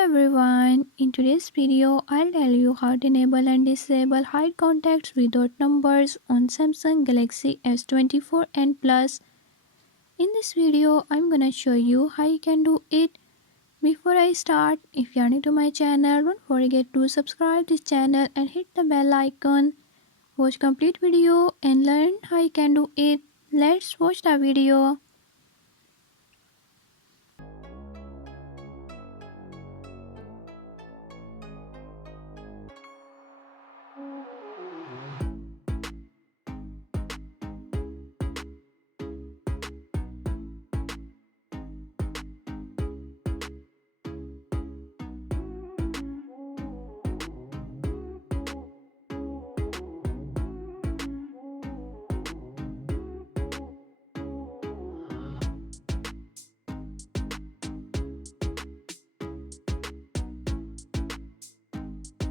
everyone, in today's video I'll tell you how to enable and disable hide contacts without numbers on Samsung Galaxy S24 and Plus. In this video I'm gonna show you how you can do it. Before I start, if you are new to my channel, don't forget to subscribe this channel and hit the bell icon. Watch complete video and learn how you can do it. Let's watch the video.